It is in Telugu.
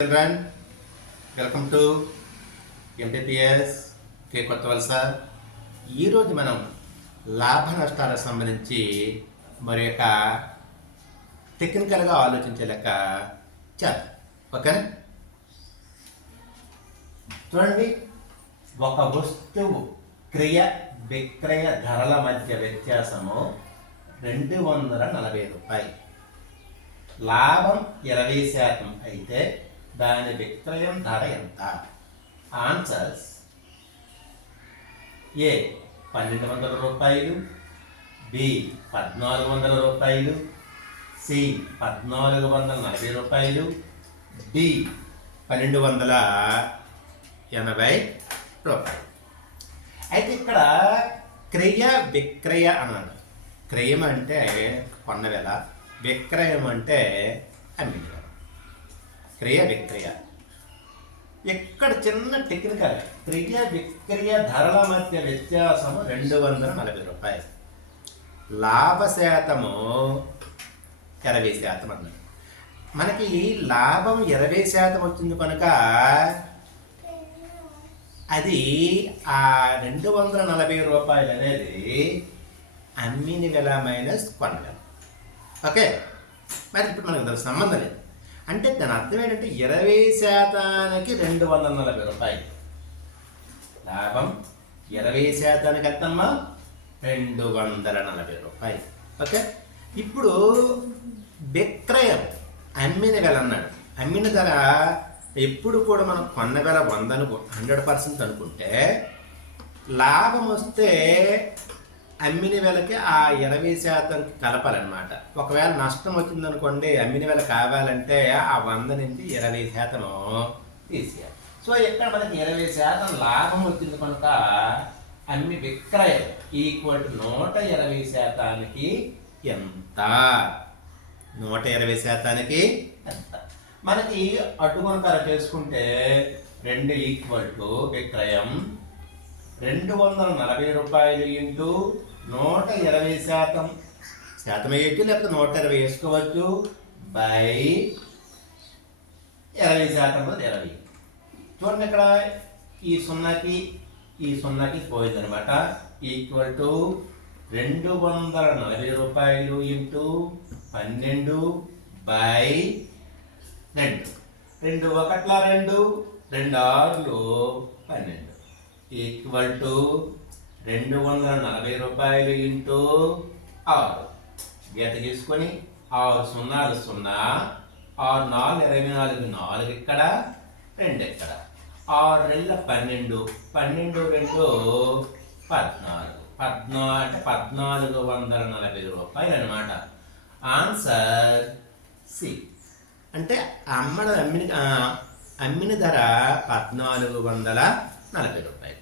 Children, వెల్కమ్ టు ఎంటీపీఎస్ కే కొత్త వలస. ఈరోజు మనం లాభ నష్టాలకు సంబంధించి మరి యొక్క టెక్నికల్గా ఆలోచించే లెక్క చేద్దాం. ఓకేనా? చూడండి, ఒక వస్తువు క్రియ విక్రయ ధరల మధ్య వ్యత్యాసము 240 రూపాయలు. లాభం 20% అయితే దాని విక్రయం ధర ఎంత? ఆన్సర్స్: ఏ 1200 రూపాయలు, బి 1400 రూపాయలు, సి 1440 రూపాయలు, డి 1280 రూపాయలు. అయితే ఇక్కడ క్రియ విక్రయ అన్నాడు. క్రయం అంటే కొన్న వెల, విక్రయం అంటే అమ్మిన వెల. క్రియ విక్రయ. ఇక్కడ చిన్న టెక్నికల్, క్రియ విక్రయ ధరల మధ్య వ్యత్యాసము 240 రూపాయలు. లాభ శాతము 20% అన్నది. మనకి లాభం 20% వచ్చింది కనుక అది ఆ 240 రూపాయలు అనేది అమ్మిన వెల మైనస్ కొన్న వెల. ఓకే, మరి ఇప్పుడు మనకు దానికి సంబంధం లేదు. అంటే దాని అర్థం ఏంటంటే 20%కి 240 రూపాయలు. లాభం 20% ఎంతమ్మా? 240 రూపాయలు. ఓకే, ఇప్పుడు విక్రయం అమ్మిన వెల అన్నాడు. అమ్మిన ధర ఎప్పుడు కూడా మనం కొన్న వెల 100% అనుకుంటే లాభం వస్తే అమ్మిన వెలకి ఆ 20% కలపాలన్నమాట. ఒకవేళ నష్టం వచ్చిందనుకోండి, అమ్మిన వెల కావాలంటే ఆ 100 నుంచి 20% తీసేయాలి. సో ఇక్కడ మనకి 20% లాభం వచ్చింది కనుక అమ్మి విక్రయం ఈక్వల్ టు 120%కి ఎంత? 120%కి ఎంత? మనకి అటుకొనకర చేసుకుంటే 2 ఈక్వల్ టు విక్రయం 240 రూపాయలు ఇంటూ 120%. శాతం వేయచ్చు, లేకపోతే 120 వేసుకోవచ్చు, బై 20% 20. చూడండి, ఇక్కడ ఈ 0కి పోయిందనమాట. ఈక్వల్ టు 240 రూపాయలు ఇంటూ 12 బై 2. 2 1 2, 2 6 12 ఈక్వల్ టు 240 రూపాయలు ఇంటూ 6. గీత తీసుకొని 6 0 0, 6 4 24, 4 ఇక్కడ, 2 ఇక్కడ, 6 2 12, 12 2 14, 14 అంటే 1440 రూపాయలు అనమాట. Answer C. అంటే అమ్మిన ధర 1440 రూపాయలు.